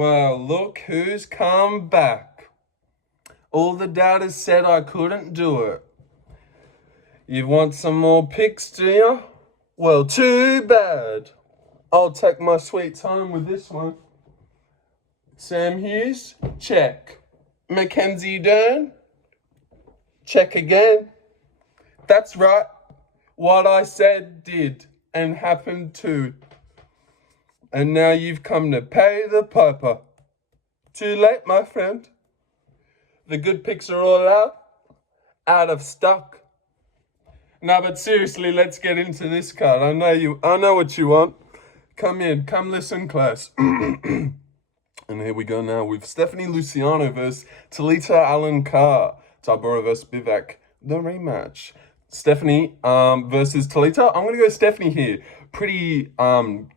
Well, look who's come back. All the doubters said I couldn't do it. You want some more picks, do you? Well, too bad. I'll take my sweets home with this one. Sam Hughes, check. Mackenzie Dern, check again. That's right. What I said did and happened too. And now you've come to pay the piper. Too late, my friend. The good picks are all out of stock. No, but seriously, let's get into this card. I know what you want. Come in, come listen, class. And here we go now with Stephanie Luciano versus Talita Alencar. Tybura versus Spivac, the rematch. Stephanie versus Talita. I'm going to go Stephanie here. Pretty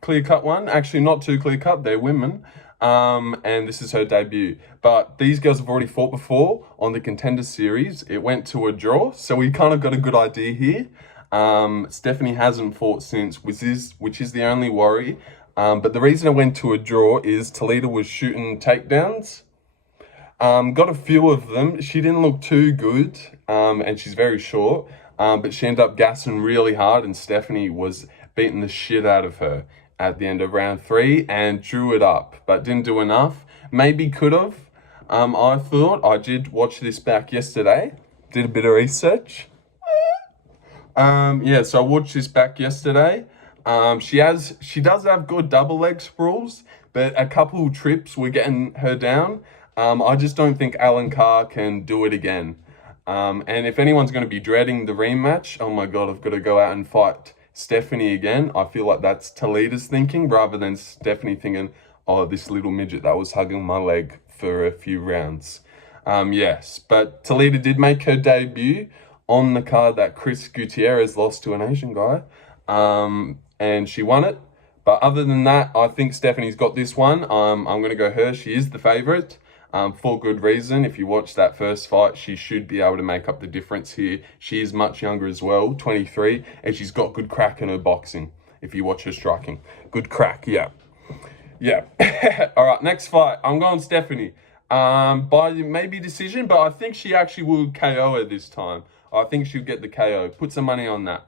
clear-cut one. Actually, not too clear-cut. They're women. And this is her debut. But these girls have already fought before on the Contender Series. It went to a draw, so we kind of got a good idea here. Stephanie hasn't fought since, which is the only worry. But the reason it went to a draw is Talita was shooting takedowns. Got a few of them. She didn't look too good, and she's very short. But she ended up gassing really hard, and Stephanie was beating the shit out of her at the end of round 3 and drew it up, but didn't do enough. Maybe could have. I thought. I did watch this back yesterday. Did a bit of research. Yeah, so I watched this back yesterday. She does have good double leg sprawls, but a couple trips were getting her down. I just don't think Alencar can do it again. And if anyone's going to be dreading the rematch, oh my God, I've got to go out and fight Stephanie again. I feel like that's Talita's thinking rather than Stephanie thinking, oh, this little midget that was hugging my leg for a few rounds. Yes, but Talita did make her debut on the card that Gutierrez lost to an Asian guy. And she won it. But other than that, I think Stephanie's got this one. I'm going to go her. She is the favorite. For good reason. If you watch that first fight, she should be able to make up the difference here. She is much younger as well, 23, and she's got good crack in her boxing. If you watch her striking, good crack, yeah. All right, next fight. I'm going Stephanie. By maybe decision, but I think she actually will KO her this time. I think she'll get the KO. Put some money on that.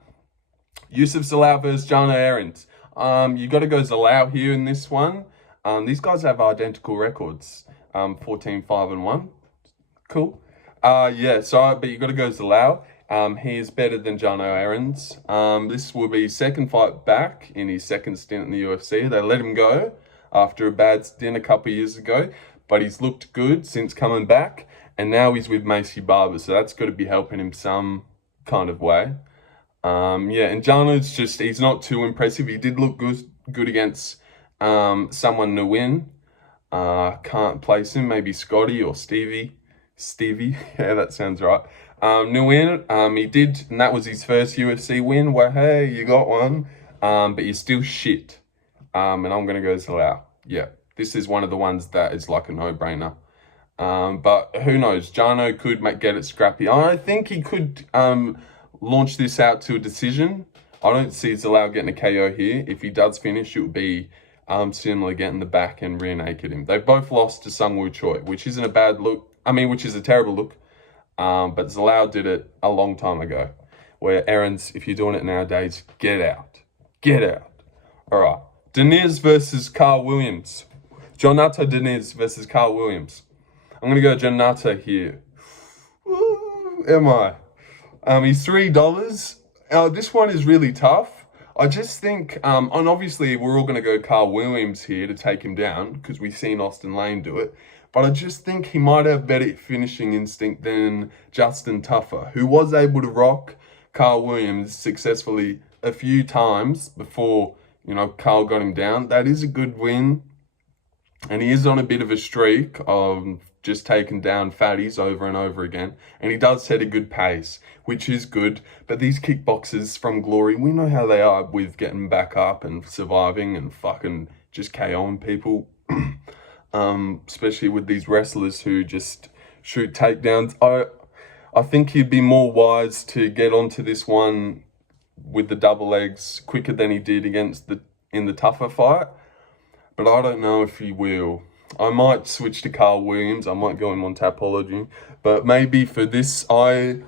Yousef Zalal versus Jarno Errens. You got to go Zalal here in this one. These guys have identical records. 14-5-1. Cool. Yeah, so but you got to go Zalal. He is better than Jarno Errens. This will be his second fight back in his second stint in the UFC. They let him go after a bad stint a couple of years ago, but he's looked good since coming back, and now he's with Macy Barber, so that's got to be helping him some kind of way. Yeah, and Jarno's just, he's not too impressive. He did look good against someone to win. Can't place him, maybe Scotty or Stevie, yeah, that sounds right. Nguyen, he did, and that was his first UFC win. Well, hey, you got one, but you're still shit. And I'm gonna go Zalal. Yeah, this is one of the ones that is like a no-brainer. But who knows? Jarno could get it scrappy. I think he could launch this out to a decision. I don't see Zalal getting a KO here. If he does finish, it would be similar, getting the back and rear naked him. They both lost to Sung Woo Choi, which isn't a bad look. I mean, which is a terrible look. But Zalal did it a long time ago. Where Errens, if you're doing it nowadays, get out. Get out. All right. Diniz versus Karl Williams. Jhonata Diniz versus Karl Williams. I'm going to go Jhonata here. Ooh, am I? He's $3. This one is really tough. I just think, and obviously we're all going to go Karl Williams here to take him down because we've seen Austin Lane do it. But I just think he might have better finishing instinct than Justin Tuffer, who was able to rock Karl Williams successfully a few times before, Karl got him down. That is a good win. And he is on a bit of a streak of just taking down fatties over and over again. And he does set a good pace, which is good. But these kickboxers from Glory, we know how they are with getting back up and surviving and fucking just KOing people. Especially with these wrestlers who just shoot takedowns. I think he'd be more wise to get onto this one with the double legs quicker than he did in the Tuffer fight. But I don't know if he will. I might switch to Carl Williams. I might go in on Tapology. But maybe for this, I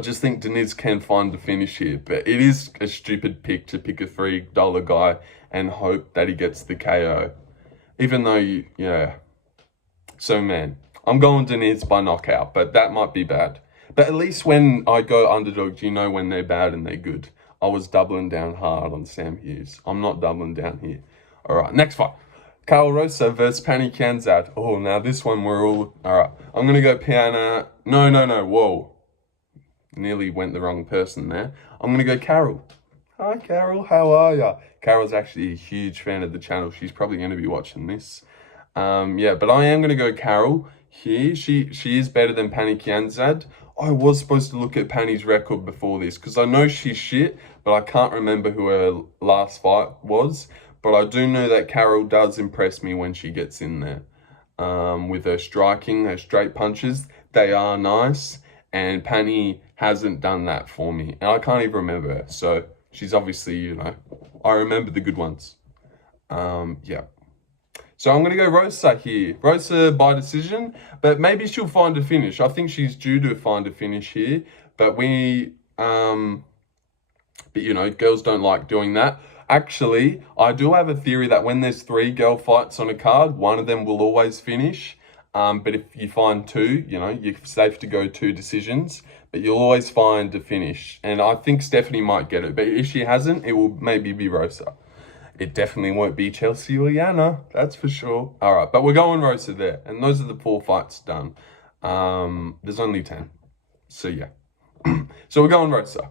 just think Diniz can find the finish here. But it is a stupid pick to pick a $3 guy and hope that he gets the KO. Even though, yeah. So, man, I'm going Diniz by knockout, but that might be bad. But at least when I go underdogs, you know when they're bad and they're good. I was doubling down hard on Sam Hughes. I'm not doubling down here. All right, next fight. Karol Rosa versus Pannie Kianzad. Oh, now this one we're all... All right, I'm going to go Piana... No. Whoa. Nearly went the wrong person there. I'm going to go Karol. Hi, Karol. How are ya? Karol's actually a huge fan of the channel. She's probably going to be watching this. Yeah, but I am going to go Karol here. She is better than Pannie Kianzad. I was supposed to look at Pannie's record before this because I know she's shit, but I can't remember who her last fight was. But I do know that Karol does impress me when she gets in there. With her striking, her straight punches, they are nice. And Pannie hasn't done that for me. And I can't even remember her. So she's obviously, you know, I remember the good ones. Yeah. So I'm going to go Rosa here. Rosa by decision, but maybe she'll find a finish. I think she's due to find a finish here. But but you know, girls don't like doing that. Actually, I do have a theory that when there's 3 girl fights on a card, one of them will always finish. But if you find 2, you know, you're safe to go 2 decisions, but you'll always find a finish. And I think Stephanie might get it, but if she hasn't, it will maybe be Rosa. It definitely won't be Chelsea or Yana, that's for sure. All right, but we're going Rosa there. And those are the 4 fights done. There's only 10. So, yeah. So we're going Rosa.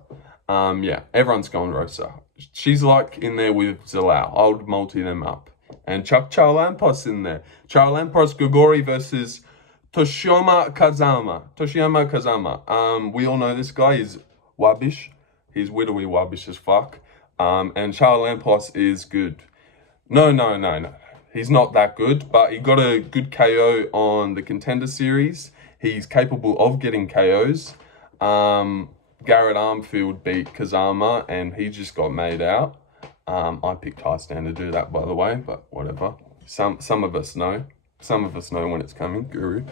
Yeah, everyone's going Rosa. She's like in there with Zalal. I would multi them up. And chuck Charalampos in there. Charalampos Grigoriou versus Toshiomi Kazama. We all know this guy is wabbish. He's widowy wabbish as fuck. And Charalampos is good. No. He's not that good, but he got a good KO on the Contender Series. He's capable of getting KOs. Garrett Armfield beat Kazama, and he just got made out. I picked High Stand to do that, by the way, but whatever. Some of us know. Some of us know when it's coming, Guru.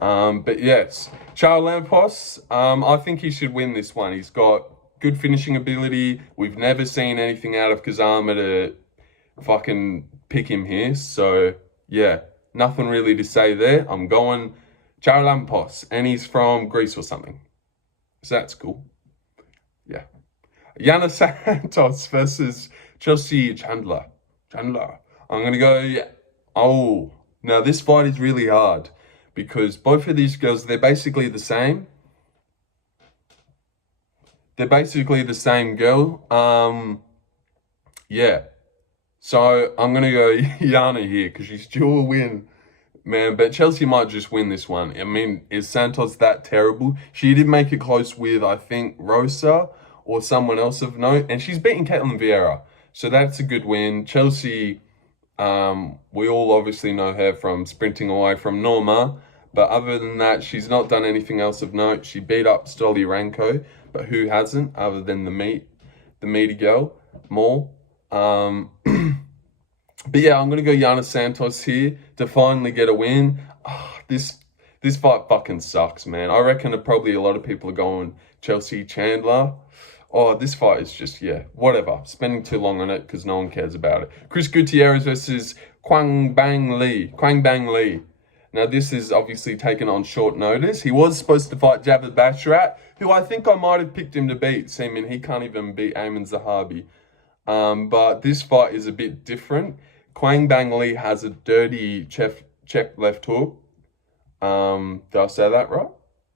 But yes, Charalampos, I think he should win this one. He's got good finishing ability. We've never seen anything out of Kazama to fucking pick him here. So, yeah, nothing really to say there. I'm going Charalampos, and he's from Greece or something. So that's cool. Yeah. Yana Santos versus Chandler. I'm going to go, yeah. Oh, now this fight is really hard because both of these girls, they're basically the same. They're basically the same girl. Yeah. So I'm going to go Yana here because she's due a win. Man, but Chelsea might just win this one. I mean, is Santos that terrible? She did make it close with, I think, Rosa or someone else of note. And she's beaten Caitlin Vieira. So that's a good win. Chelsea, we all obviously know her from sprinting away from Norma. But other than that, she's not done anything else of note. She beat up Stoliarenko. But who hasn't, other than the meaty girl, more. But yeah, I'm going to go Yana Santos here to finally get a win. Oh, this fight fucking sucks, man. I reckon probably a lot of people are going Chelsea Chandler. Oh, this fight is just, yeah, whatever. Spending too long on it because no one cares about it. Chris Gutierrez versus Quang Bang Lee. Now, this is obviously taken on short notice. He was supposed to fight Javid Basharat, who I think I might have picked him to beat, seeming he can't even beat Ayman Zahabi. But this fight is a bit different. Quang Bang Lee has a dirty check left hook. Did I say that right?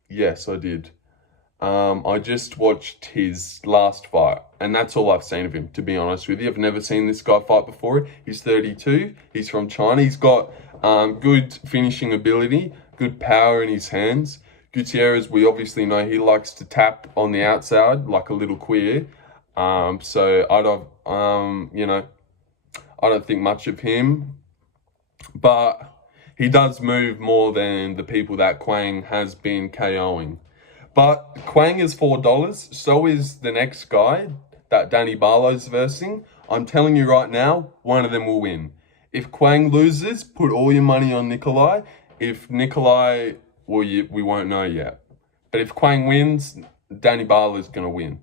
Yes, I did. I just watched his last fight, and that's all I've seen of him, to be honest with you. I've never seen this guy fight before. He's 32. He's from China. He's got good finishing ability, good power in his hands. Gutierrez, we obviously know he likes to tap on the outside like a little queer. So I don't think much of him, but he does move more than the people that Quang has been KOing. But Quang is $4, so is the next guy that Danny Barlow's versing. I'm telling you right now, one of them will win. If Quang loses, put all your money on Nikolay. If Nikolay, well, we won't know yet. But if Quang wins, Danny Barlow's going to win.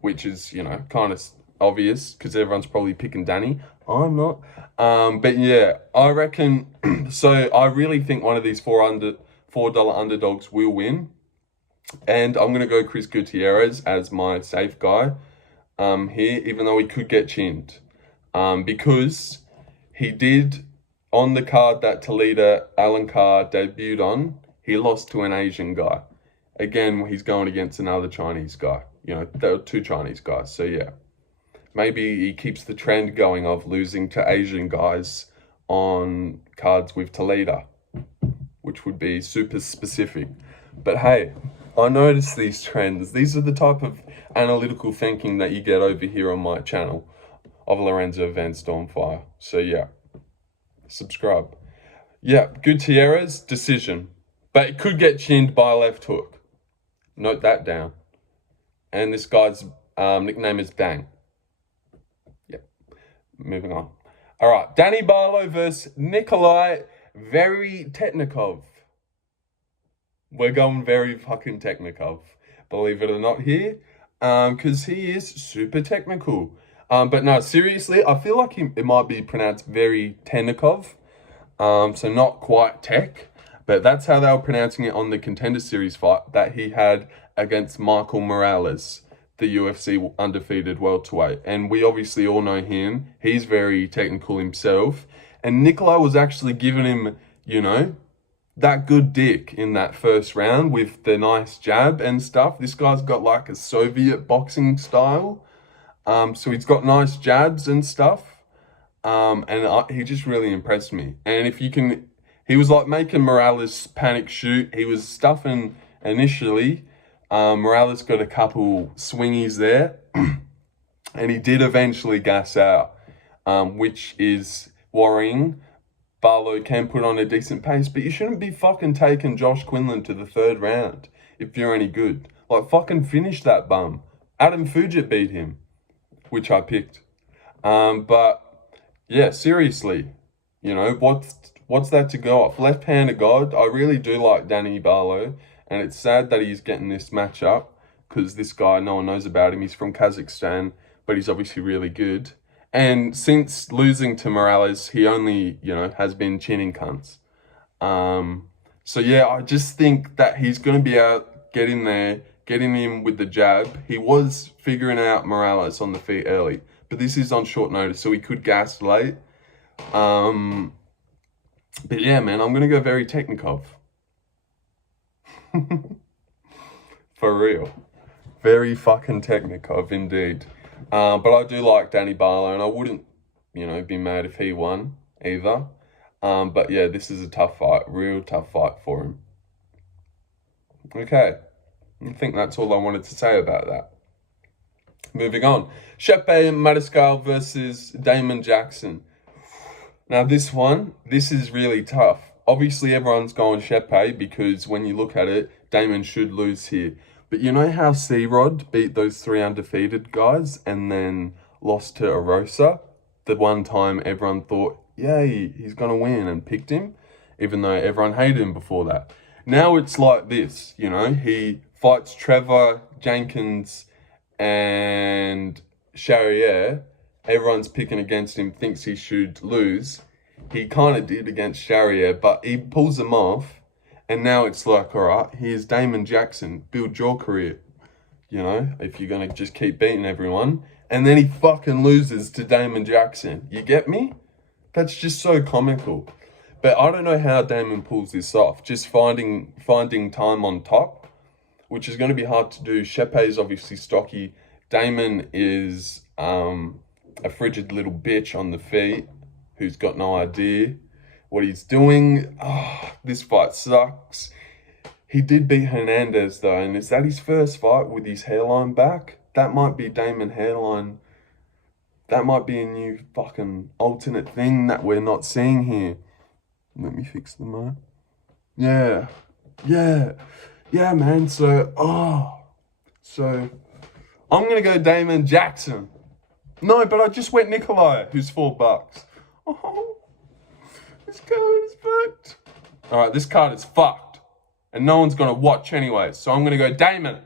Which is, you know, kind of obvious because everyone's probably picking Danny. I'm not. But yeah, I reckon, so I really think one of these $4 underdogs will win. And I'm going to go Chris Gutierrez as my safe guy here, even though he could get chinned. Because he did, on the card that Talita Alencar debuted on, he lost to an Asian guy. Again, he's going against another Chinese guy. You know, there were 2 Chinese guys. So yeah, maybe he keeps the trend going of losing to Asian guys on cards with Talita, which would be super specific. But hey, I noticed these trends. These are the type of analytical thinking that you get over here on my channel of Lorenzo Van Stormfire. So yeah, subscribe. Yeah, Gutierrez, decision. But it could get chinned by a left hook. Note that down. And this guy's nickname is Bang. Yep, moving on. All right, Danny Barlow versus Nikolay Veretennikov. We're going very fucking Technikov, believe it or not here, because he is super technical. But no, seriously, I feel like it might be pronounced Veretennikov, so not quite tech, but that's how they were pronouncing it on the Contender Series fight that he had against Michael Morales, the UFC undefeated welterweight. And we obviously all know him. He's very technical himself. And Nikolay was actually giving him, you know, that good dick in that first round with the nice jab and stuff. This guy's got like a Soviet boxing style. So he's got nice jabs and stuff. He just really impressed me. And if you can, he was like making Morales panic shoot. He was stuffing initially. Morales got a couple swingies there. And he did eventually gas out, which is worrying. Barlow can put on a decent pace, but you shouldn't be fucking taking Josh Quinlan to the 3rd round if you're any good. Like, fucking finish that bum. Adam Fujit beat him, which I picked. But, yeah, seriously, you know, what's that to go off? Left-handed God, I really do like Danny Barlow, and it's sad that he's getting this matchup, because this guy, no one knows about him. He's from Kazakhstan, but he's obviously really good. And since losing to Morales, he only, you know, has been chinning cunts. So yeah, I just think that he's going to be out, getting him with the jab. He was figuring out Morales on the feet early, but this is on short notice, so he could gas late. But yeah, man, I'm going to go Veretennikov. For real. Very fucking Technikov indeed. But I do like Danny Barlow, and I wouldn't, you know, be mad if he won either. But yeah, this is a tough fight, real tough fight for him. Okay, I think that's all I wanted to say about that. Moving on. Chepe and Mariscal versus Damon Jackson. Now this is really tough. Obviously everyone's going Chepe because when you look at it, Damon should lose here. But you know how C-Rod beat those 3 undefeated guys and then lost to Rosa? The one time everyone thought, yay, he's going to win, and picked him, even though everyone hated him before that. Now it's like this, you know, he fights Trevor, Jenkins, and Charrier. Everyone's picking against him, thinks he should lose. He kind of did against Charrier, but he pulls him off. And now it's like, all right, here's Damon Jackson. Build your career, you know, if you're going to just keep beating everyone. And then he fucking loses to Damon Jackson. You get me? That's just so comical. But I don't know how Damon pulls this off. Just finding time on top, which is going to be hard to do. Chepe is obviously stocky. Damon is a frigid little bitch on the feet who's got no idea what he's doing. Oh, this fight sucks. He did beat Hernandez though, and is that his first fight with his hairline back? That might be Damon hairline. That might be a new fucking alternate thing that we're not seeing here. Let me fix the mic. Yeah, man. So I'm gonna go Damon Jackson. No, but I just went Nikolay, who's $4. Oh, This card is fucked. Alright, this card is fucked. And no one's gonna watch anyway. So I'm gonna go Damon.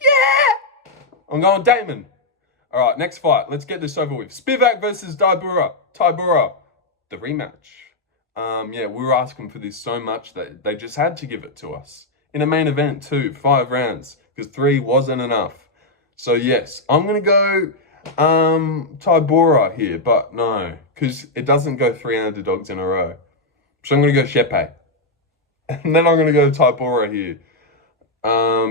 Yeah! I'm going Damon. Alright, next fight. Let's get this over with. Spivac versus Tybura. The rematch. Yeah, we were asking for this so much that they just had to give it to us. In a main event too, 5 rounds. Because 3 wasn't enough. So yes, I'm gonna go Tybura here, but no. Because it doesn't go 3 underdogs in a row. So I'm gonna go Chepe. And then I'm gonna go Tybura here.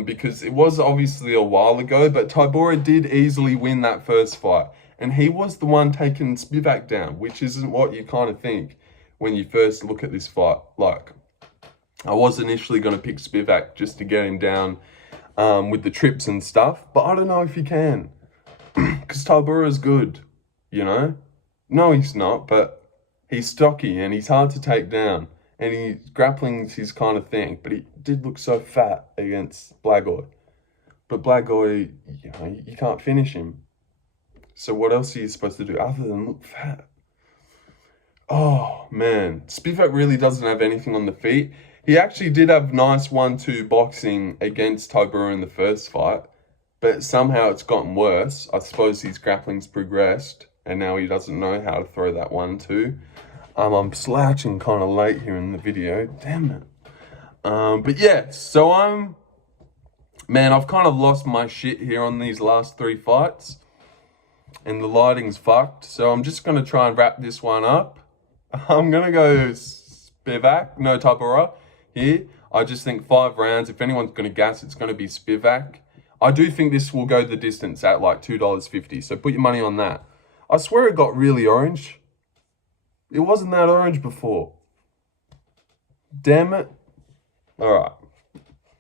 Because it was obviously a while ago, but Tybura did easily win that first fight. And he was the one taking Spivac down, which isn't what you kind of think when you first look at this fight. Like, I was initially going to pick Spivac just to get him down with the trips and stuff, but I don't know if he can. Because Tybura is good, you know? No, he's not, but he's stocky and he's hard to take down. And grappling's his kind of thing, but he did look so fat against Blagoy. But Blagoy, you know, you can't finish him. So what else are you supposed to do other than look fat? Oh, man. Spivac really doesn't have anything on the feet. He actually did have nice 1-2 boxing against Tybura in the first fight, but somehow it's gotten worse. I suppose his grappling's progressed, and now he doesn't know how to throw that 1-2. I'm slouching kind of late here in the video. Damn it. But yeah, so man, I've kind of lost my shit here on these last 3 fights. And the lighting's fucked. So I'm just going to try and wrap this one up. I'm going to go Spivac. No, Tybura here. I just think 5 rounds. If anyone's going to gas, it's going to be Spivac. I do think this will go the distance at like $2.50. So put your money on that. I swear it got really orange. It wasn't that orange before. Damn it. Alright.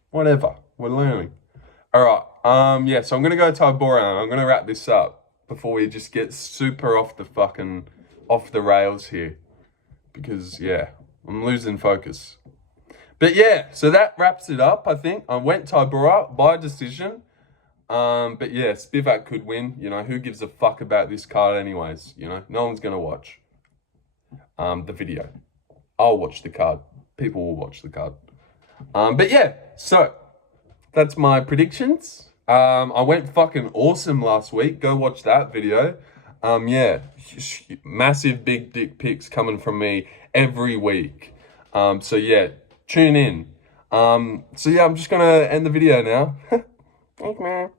Whatever. We're learning. Alright. Yeah, so I'm going to go Tybura and I'm going to wrap this up before we just get super off the rails here. Because, yeah, I'm losing focus. But yeah, so that wraps it up, I think. I went Tybura by decision. But yeah, Spivac could win. You know, who gives a fuck about this card anyways? You know, no one's going to watch the video. I'll watch the card. People will watch the card. But yeah, so that's my predictions. I went fucking awesome last week. Go watch that video. Yeah, massive big dick pics coming from me every week. So yeah, tune in. So yeah, I'm just gonna end the video now. Thanks, man.